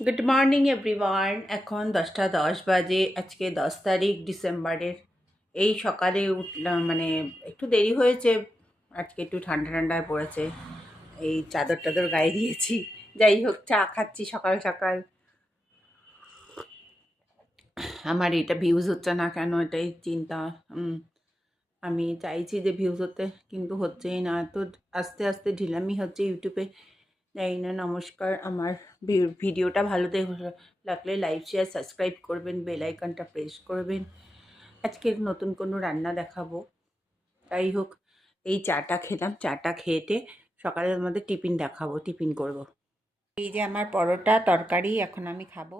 Good morning everyone এখন দশটা দশ বাজে। আজকে দশ তারিখ ডিসেম্বরের। এই সকালে উঠলাম মানে একটু দেরি হয়েছে। আজকে একটু ঠান্ডা ঠান্ডায় পড়েছে। এই চাদর টাদর গায়ে দিয়েছি। যাই হোক, চা খাচ্ছি সকাল সকাল। আমার এটা ভিউজ হচ্ছে না কেন? এটাই চিন্তা। আমি চাইছি যে ভিউজ হতে, কিন্তু হচ্ছেই না। তো আস্তে আস্তে ঢিলামি হচ্ছে ইউটিউবে। জানি না, নমস্কার। আমার ভিডিওটা ভালো লাগলে লাইক শেয়ার সাবস্ক্রাইব করবেন বেল আইকনটা প্রেস করবেন। আজকের নতুন কোনো রান্না দেখাবো। যাই হোক, এই চাটা খেলাম। চাটা খেয়েটে সকালে আমাদের টিফিন দেখাবো, টিফিন করব। এই যে আমার পরোটা, তরকারি এখন আমি খাব।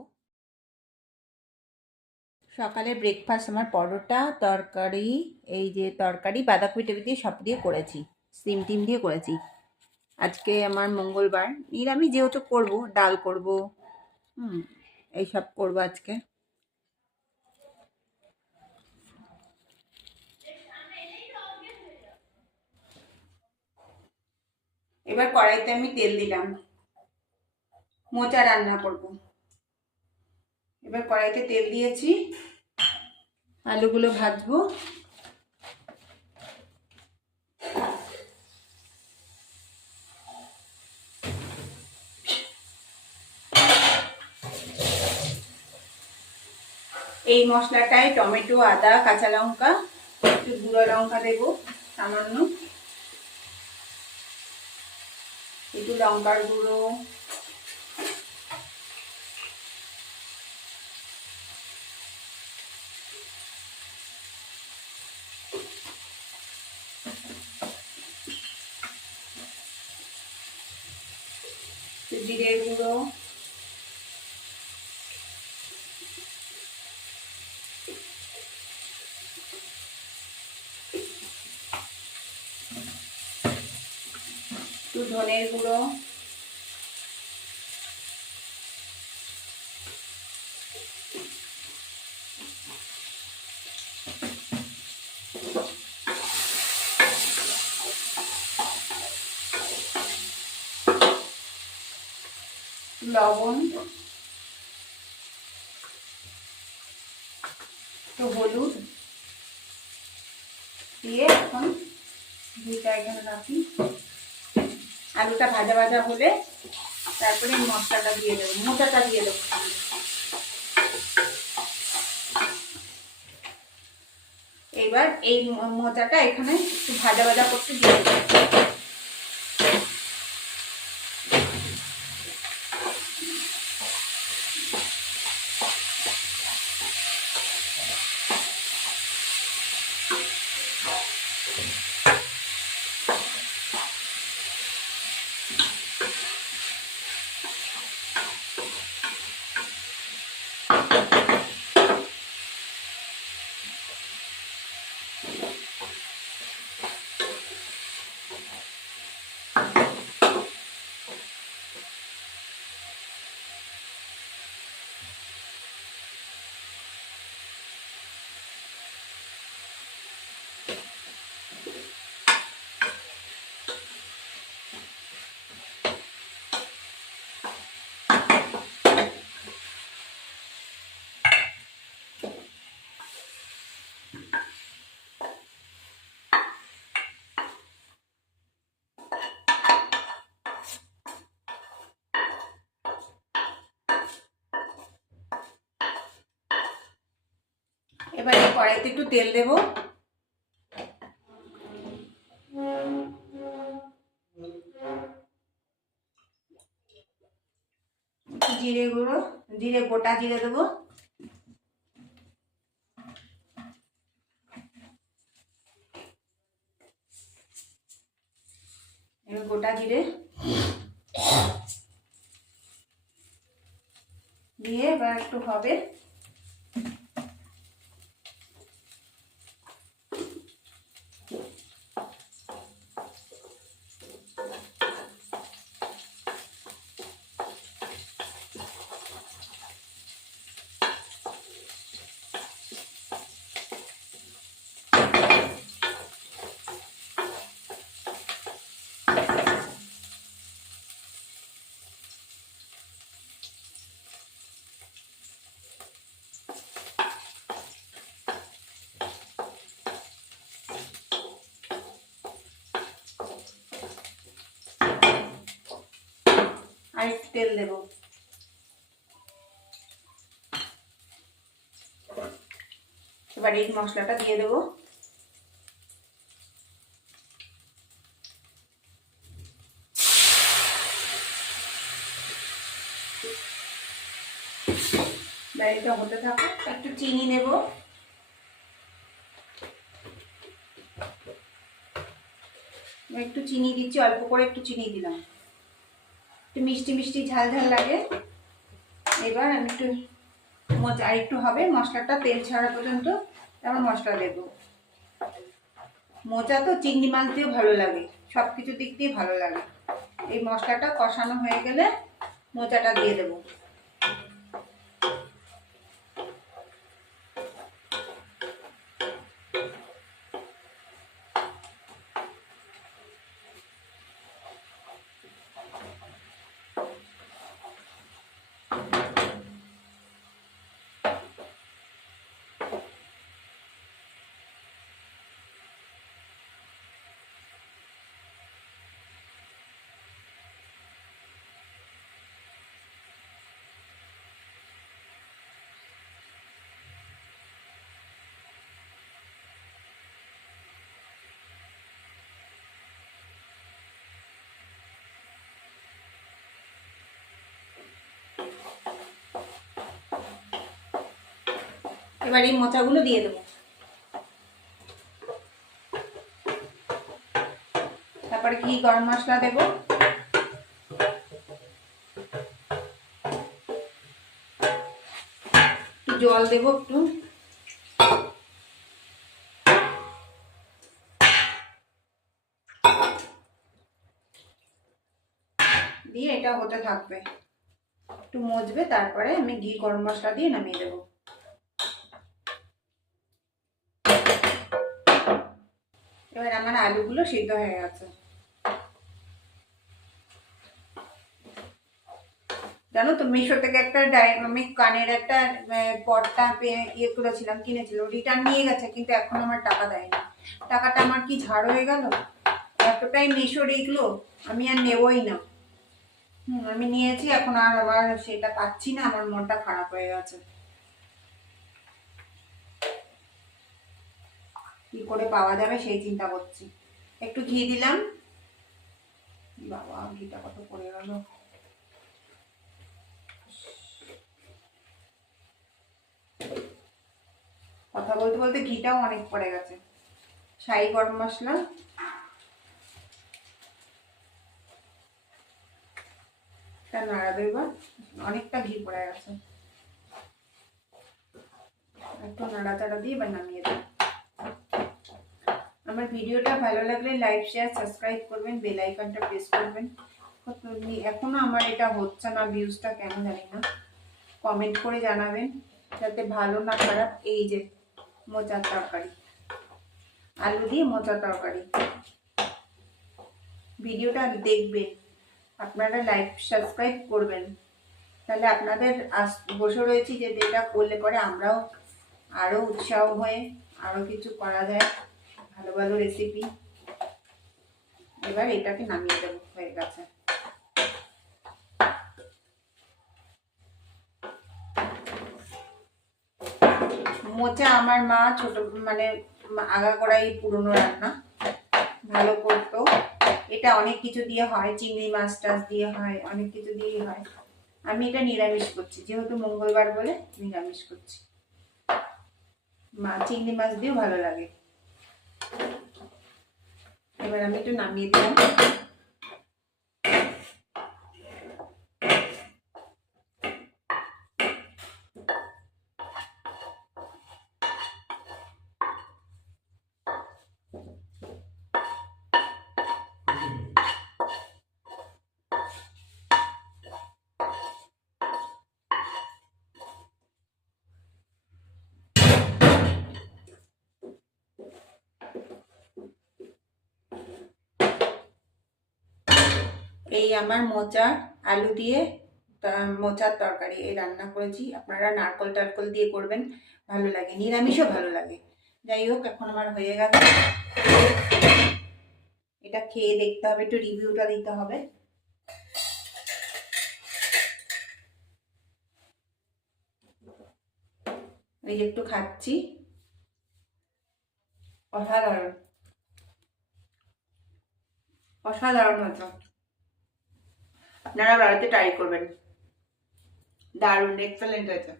সকালে ব্রেকফাস্ট আমার পরোটা, তরকারি, এই যে তরকারি, বাঁধাকপি টেপি দিয়ে সব দিয়ে করেছি। সিম টিম দিয়ে করেছি। আজকে আমার মঙ্গলবার। নিরামিষ যেহেতু করব, ডাল করব, হুম, এইসব করব আজকে। এবার কড়াইতে আমি তেল দিলাম। মোচা রান্না করব। এবার কড়াইতে তেল দিয়েছি। আলুগুলো ভাজবো। এই মশলাটায় টমেটো আদা কাঁচা লঙ্কা একটু গুঁড়ো লঙ্কা দেবো সামান্য। একটু লঙ্কার গুঁড়ো একটু জিরের গুঁড়ো একটু ধনের গুঁড়ো লবণ, একটু হলুদ দিয়ে এখন দুইটা এখানে রাখি। আলুটা ভাজা ভাজা হলে তারপরে মশলাটা দিয়ে দেবো, মোচাটা দিয়ে দেবো। এবার এই ম- মোচাটা এখানে একটু ভাজা ভাজা করতে দিয়ে দেবো। এবার এই কড়াইতে একটু তেল দেবো। জিরে গুঁড়ো জিরে গোটা জিরে দেবো এবার গোটা জিরে দিয়ে একটু তেল দেব। এবার এই মশলাটা দিয়ে দেবো। ডাইলটা হতে থাকো একটু চিনি নেব একটু চিনি দিচ্ছি, অল্প করে একটু চিনি দিলাম। একটু মিষ্টি মিষ্টি ঝাল ঝাল লাগে। এবার আমি একটু আর একটু হবে, মশলাটা তেল ছাড়া পর্যন্ত তারপর মশলা দেব। মোচা তো চিংড়ি মাছ দিয়েও ভালো লাগে সব কিছু দিক দিয়ে ভালো লাগে। এই মশলাটা কষানো হয়ে গেলে মোচাটা দিয়ে দেবো। এবার এই মোচাগুলো দিয়ে দেবো। তারপরে ঘি, গরম মশলা দেব। জল দেবো একটু। দিয়ে এটা হতে থাকবে। একটু মজবে, তারপরে আমি ঘি, গরম মশলা দিয়ে নামিয়ে দেবো। আলুগুলো সিদ্ধ হয়ে গেছে। জানো তো মিশো থেকে একটা আমি কানের একটা পটটা ইয়ে করেছিলাম, কিনেছিল রিটার্ন নিয়ে গেছে, কিন্তু এখন আমার টাকা দেয়নি। টাকাটা আমার কি ঝাড় হয়ে গেল? এতটাই মিশো এগুলো আমি আর নেবই না। হুম, আমি নিয়েছি, এখন আর আবার সেটা পাচ্ছি না, আমার মনটা খারাপ হয়ে গেছে। কি করে পাওয়া যাবে সেই চিন্তা করছি। একটু ঘি দিলাম। বাবা, ঘিটা কত পড়ে গেল। কথা বলতে বলতে ঘিটাও অনেক পড়ে গেছে। শাহি গরম মশলা। নাড়া দেবা অনেকটা ঘি পড়ে গেছে। একটু নাড়াচাড়া দিয়ে এবার নামিয়ে দেবো। আমার ভিডিওটা ভালো লাগলে লাইক শেয়ার সাবস্ক্রাইব করবেন বেল আইকনটা প্রেস করবেন। এখনও আমার এটা হচ্ছে না ভিউজটা কেন জানি না। কমেন্ট করে জানাবেন, যাতে ভালো না খারাপ, এই যে মোচার তরকারি। আলু দিয়ে মোচা তরকারি। ভিডিওটা দেখবেন, আপনারা লাইক সাবস্ক্রাইব করবেন। তাহলে আপনাদের বসে রয়েছি যে এটা করলে পরে আমরাও আরও উৎসাহ হয়ে আরও কিছু করা যায়। ভালো ভালো রেসিপি এবার এটাকে নামিয়ে দেবো, হয়ে গেছে। মোচা আমার মা ছোট মানে আগা করাই পুরনো রান্না, ভালো করতো। এটা অনেক কিছু দিয়ে হয়, চিংড়ি মাছ টাছ দিয়ে হয়, অনেক কিছু দিয়েই হয়। আমি এটা নিরামিষ করছি, যেহেতু মঙ্গলবার বলে নিরামিষ করছি। মা চিংড়ি মাছ দিয়েও ভালো লাগে। এবার আমি একটু নামিয়ে দিলাম। এই আমার মোচা আলু দিয়ে মোচার তরকারি, এই রান্না করেছি। আপনারা নারকল টারকল দিয়ে করবেন, ভালো লাগে। নিরামিষও ভালো লাগে। যাই হোক, এখন আমার হয়ে গেছে। এটা খেয়ে দেখতে হবে, একটু রিভিউটা দিতে হবে। এই যে একটু খাচ্ছি। অসাধারণ। অসাধারণ হতো আপনারা বাড়িতে ট্রাই করবেন। দারুণ এক্সেলেন্ট হয়েছে।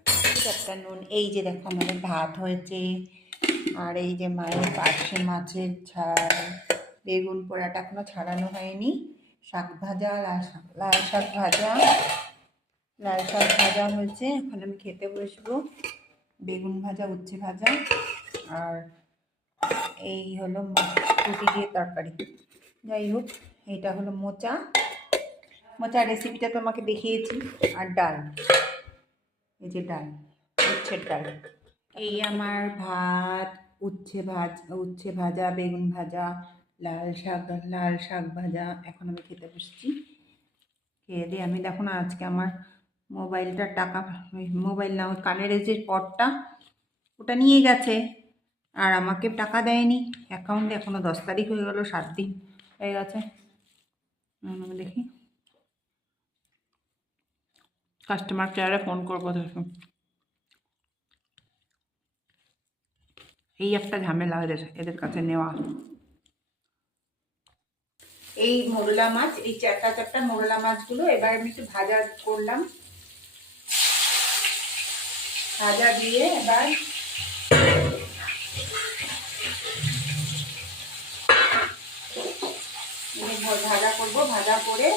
নুন এই যে দেখো আমাদের ভাত হয়েছে, আর এই যে মায়ের পার্শে মাছের ঝাল। বেগুন পোড়াটা এখনও ছাড়ানো হয়নি। শাক ভাজা, লাল শাক ভাজা। লাল শাক ভাজা হয়েছে, এখন আমি খেতে বসবো। বেগুন ভাজা, উচ্ছে ভাজা, আর এই হলো রুটি দিয়ে তরকারি। যাই হোক, এটা হলো মোচা। মোচা রেসিপিটা তোমাকে দেখিয়েছি। আর ডাল। এই যে ডাল, উচ্ছের ডাল। এই আমার ভাত, উচ্ছে ভাজ, উচ্ছে ভাজা, বেগুন ভাজা, লাল শাক লাল শাক ভাজা এখন আমি খেতে বসছি। খেয়ে দিয়ে আমি দেখো না, আজকে আমার মোবাইলটার টাকা মোবাইল না, ওই কানের যে পটটা, ওটা নিয়ে গেছে। আর আমাকে টাকা দেয়নি। অ্যাকাউন্টে এখনও দশ তারিখ হয়ে গেল, সাত দিন হয়ে গেছে। দেখি। কাস্টমার কেয়ারে ফোন করব দেখুন এই একটা ঝামেলা এদের এদের কাছে নেওয়া। এই মোরলা মাছ, এই চারটা চারটা মোরলা মাছগুলো এবার আমি একটু ভাজা করলাম। ভাজা দিয়ে এবার ভাজা করব, ভাজা করে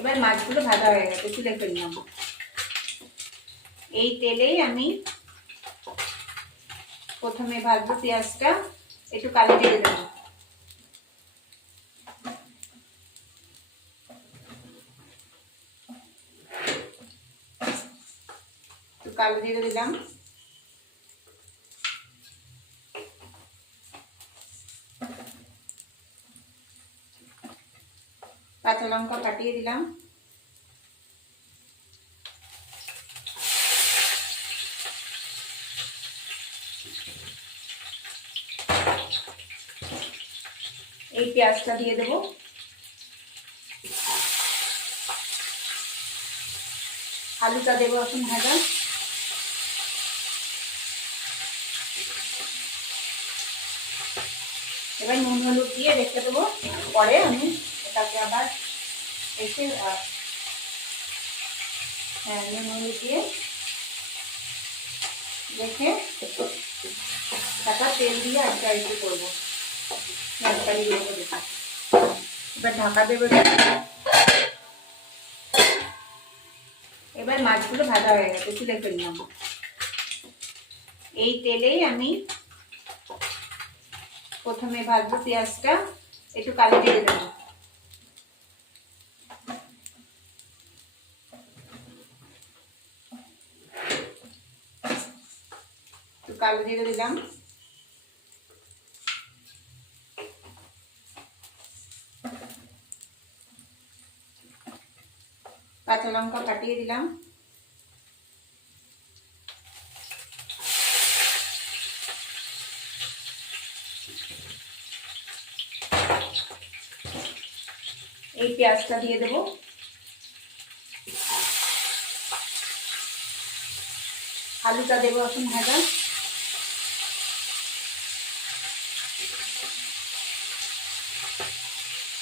এবার মাছগুলো ভাজা হয়ে গেছে তুলে ফেললাম এই তেলেই আমি প্রথমে ভাজবো পেঁয়াজটা, একটু কালো জিরে দেবো। একটু কালো জিরে দিলাম কাঁচা লঙ্কা কাটিয়ে দিলাম। এই পেঁয়াজটা দিয়ে দেবো। আলুটা দেবো এখন ভাজা। এবার নুন হলুদ দিয়ে রেখে দেবো। পরে আমি এটাকে আবার এসে আহ, হ্যাঁ নুন হলুদ দিয়ে রেখে তারপর তেল দিয়ে আজকে একটু করব তরকারি দিয়ে দেবো এবার ঢাকা দেবো এবার মাছগুলো ভাজা হয়ে গেছে তুলে ফেললাম এই তেলেই আমি প্রথমে ভাজবো পেঁয়াজটা একটু কালো জিরে দেবো কালো জিরে দিলাম কাঁচা লঙ্কা কাটিয়ে দিলাম এই পেঁয়াজটা দিয়ে দেবো আলুটা দেবো এখন ভাজা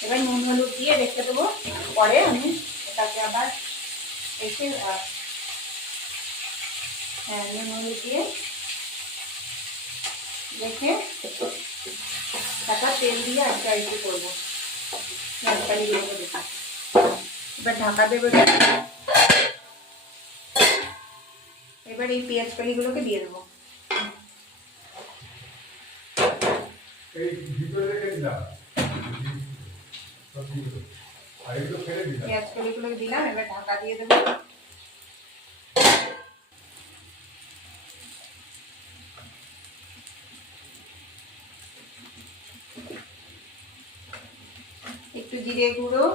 এবার নুন হলুদ দিয়ে রেখে দেবো। পরে আমি এটাকে আবার এসে হ্যাঁ নুন হলুদ দিয়ে রেখে তারপর তেল দিয়ে আজকে একটু করব। তরকারি এবার ঢাকা দেবো এবার এই পেঁয়াজ কলিগুলোকে দিয়ে দেবো। এই ভিতরে রেখে দিলাম সবজিগুলো আর এগুলো ফেলে দিলাম পেঁয়াজ দিলাম এবার ঢাকা দিয়ে দেবো। একটু জিরে গুঁড়ো।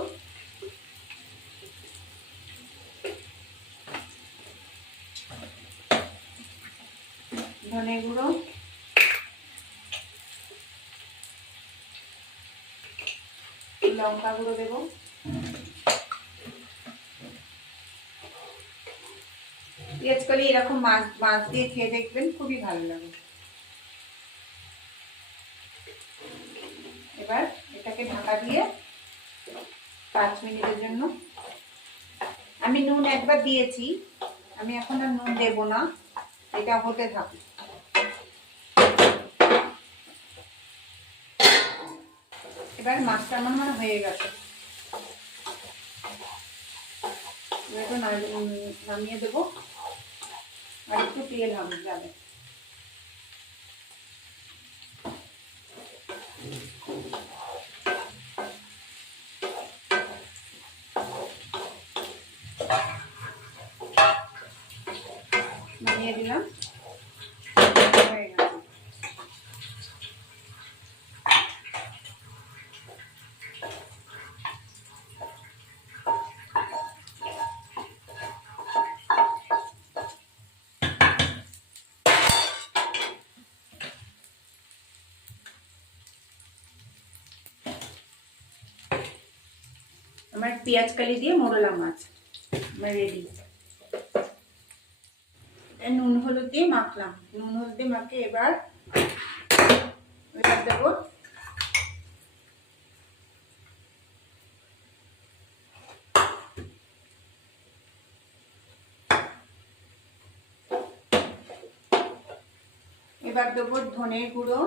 ধনে গুঁড়ো। লঙ্কা গুঁড়ো দেবো। পেঁয়াজ করে এরকম মাছ মাছ দিয়ে খেয়ে দেখবেন খুবই ভালো লাগে। এবার এটাকে ঢাকা দিয়ে পাঁচ মিনিটের জন্য। আমি নুন একবার দিয়েছি, আমি এখন আর নুন দেব না, এটা হতে থাকুক। এবার মাছটা আমার মনে হয়ে গেছে। এবার নামিয়ে দেবো। আর একটু তেল হবে, যাবে। নামিয়ে দিলাম। পেঁয়াজ কালি দিয়ে মোরলা মাছ। রেডি নুন হলুদ দিয়ে মাখলাম। নুন হলুদ দিয়ে মাখে এবার এবার দেবো এবার দেবো ধনের গুঁড়ো।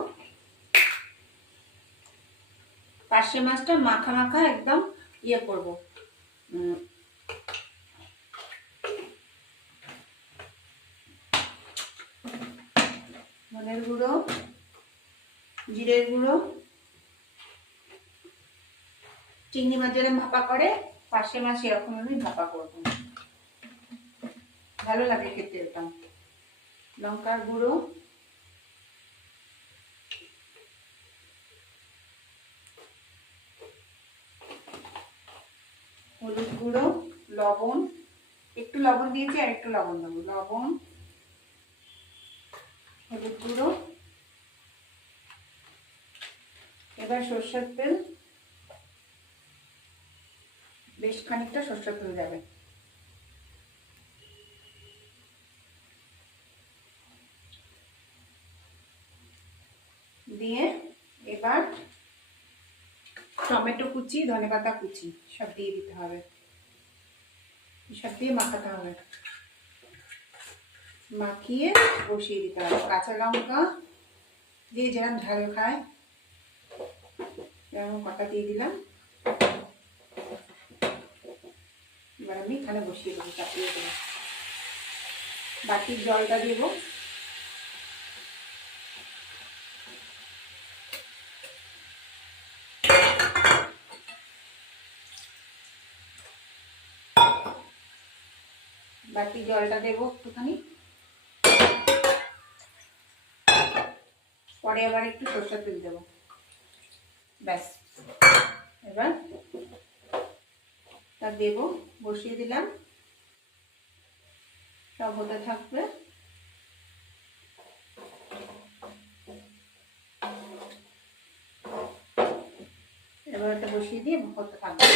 পার্শে মাছটা মাখা মাখা একদম ইয়ে করব। ধনের গুঁড়ো, জিরের গুঁড়ো, চিংড়ি মাছ যেরকম ভাপা করে পার্শে মাছ এরকম আমি ভাপা করব। ভালো লাগে খেতে এটা। লঙ্কার গুঁড়ো হলুদ গুঁড়ো, লবণ, একটু লবণ দিয়েছি আর একটু লবণ দেবো। লবণ, হলুদ গুঁড়ো, এবার সর্ষের তেল, বেশ খানিকটা সর্ষের তেল যাবে দিয়ে এবার টমেটো কুচি ধনেপাতা কুচি, সব দিয়ে দিতে হবে। সব দিয়ে মাখাতে হবে। মাখিয়ে বসিয়ে দিতে হবে। কাঁচা লঙ্কা দিয়ে যেরকম ঝাল খায় যেরকম কটা দিয়ে দিলাম। এবার আমি এখানে বসিয়ে দেবো, চাপিয়ে দেবো। বাটির জলটা দেবো। বাকি জলটা দেবো একটুখানি। পরে আবার একটু সরষের তেল দেবো। ব্যাস। এবার তা দেবো, বসিয়ে দিলাম। সব হতে থাকবে। এবার এটা বসিয়ে দিয়ে হতে থাকবে।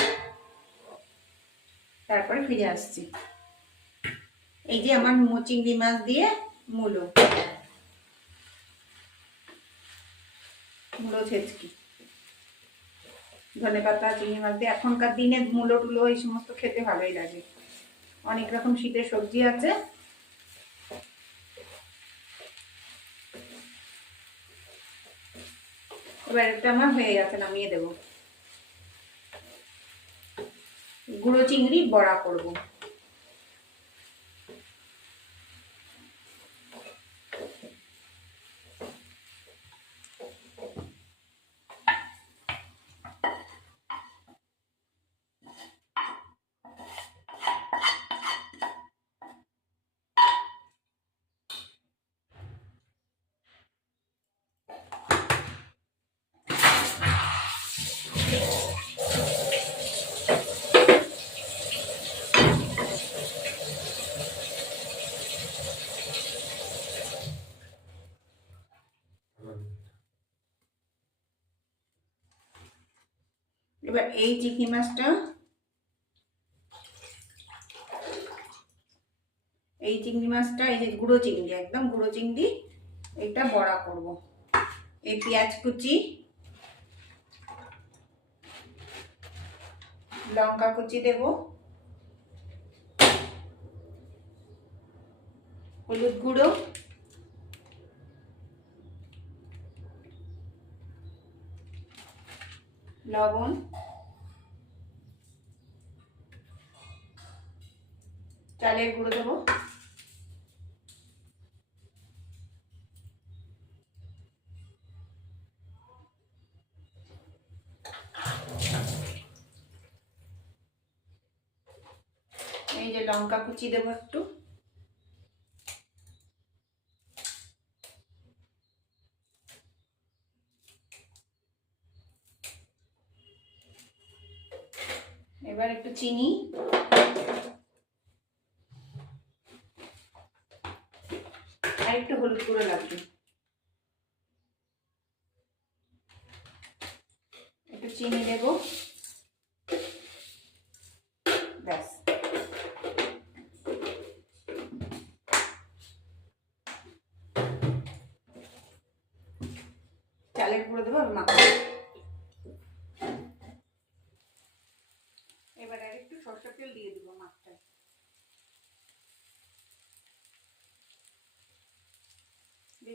তারপরে ফিরে আসছি। এই যে আমার চিংড়ি মাছ দিয়ে মূলো। মূলো ছেচকি। ধনে পাতা, চিংড়ি মাছ দিয়ে এখনকার দিনে মূলো টুলো এই সমস্ত খেতে ভালোই লাগে। অনেক রকম শীতের সবজি আছে। আমার হয়ে গেছে, নামিয়ে দেবো। গুঁড়ো চিংড়ি বড়া করব এবার এই চিংড়ি মাছটা। এই চিংড়ি মাছটা, এই যে গুঁড়ো চিংড়ি, একদম গুঁড়ো চিংড়ি, এটা বড়া করব। এই পেঁয়াজ কুচি, লঙ্কা কুচি দেব, হলুদ গুঁড়ো, লবণ চালের গুঁড়ো দেবো। এই যে লঙ্কা কুচি দেবো একটু। এবার একটু চিনি আর একটু হলুদ গুঁড়ো লাগবে একটু চিনি দেবো ব্যাস চালের গুঁড়ো দেবো আর মাখা এবার আর একটু সরষের তেল দিয়ে দেবো মাছটায়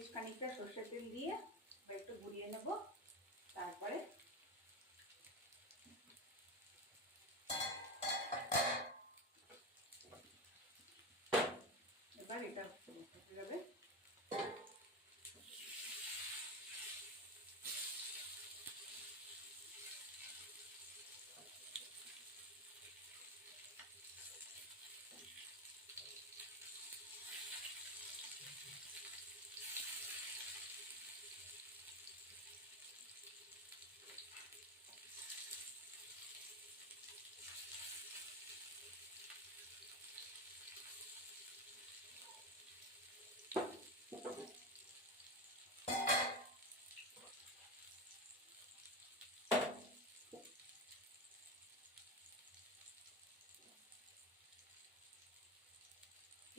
বেশ খানিকটা সর্ষের তেল দিয়ে একটু ঘুরিয়ে নেব। তারপরে এবার এটা যাবে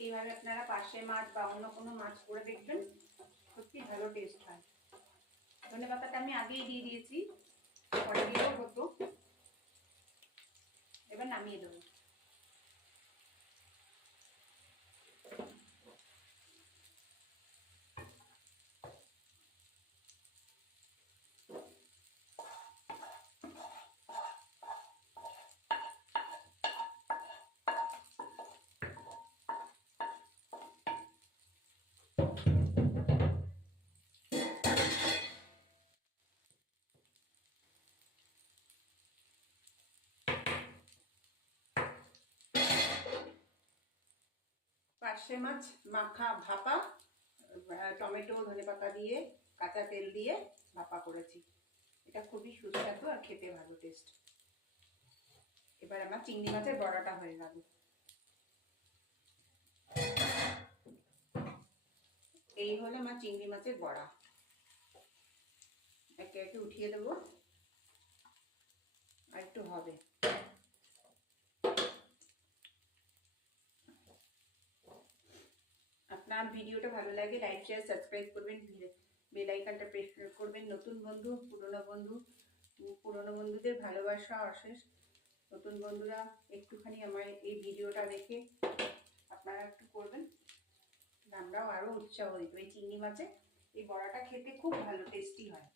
এইভাবে আপনারা পার্শে মাছ বা অন্য কোনো মাছ করে দেখবেন সত্যি ভালো টেস্ট হয়। ধনে পাতাটা আমি আগেই দিয়ে দিয়েছি, পরে দিয়েও হতো এবার নামিয়ে দেবো। পার্শে মাছ, মাখা, ভাপা টমেটো, ধনে পাতা দিয়ে, কাঁচা তেল দিয়ে ভাপা করেছি। এটা খুবই সুস্বাদু আর খেতে ভালো টেস্ট এবার আমার চিংড়ি মাছের বড়াটা হয়ে গেল। এই হলো আমার চিংড়ি মাছের বড়া। একে একে উঠিয়ে দেবো। আর একটু হবে। আপনার ভিডিওটা ভালো লাগে লাইক শেয়ার সাবস্ক্রাইব করবেন। বেল আইকনটা প্রেস করবেন। নতুন বন্ধু, পুরনো বন্ধু, পুরনো বন্ধুদের ভালোবাসা অশেষ। নতুন বন্ধুরা একটুখানি আমার এই ভিডিওটা দেখে আপনারা একটু করবেন। আমরাও আরও উৎসাহ দিত এই চিংড়ি মাছে এই বড়াটা খেতে খুব ভালো টেস্টি হয়।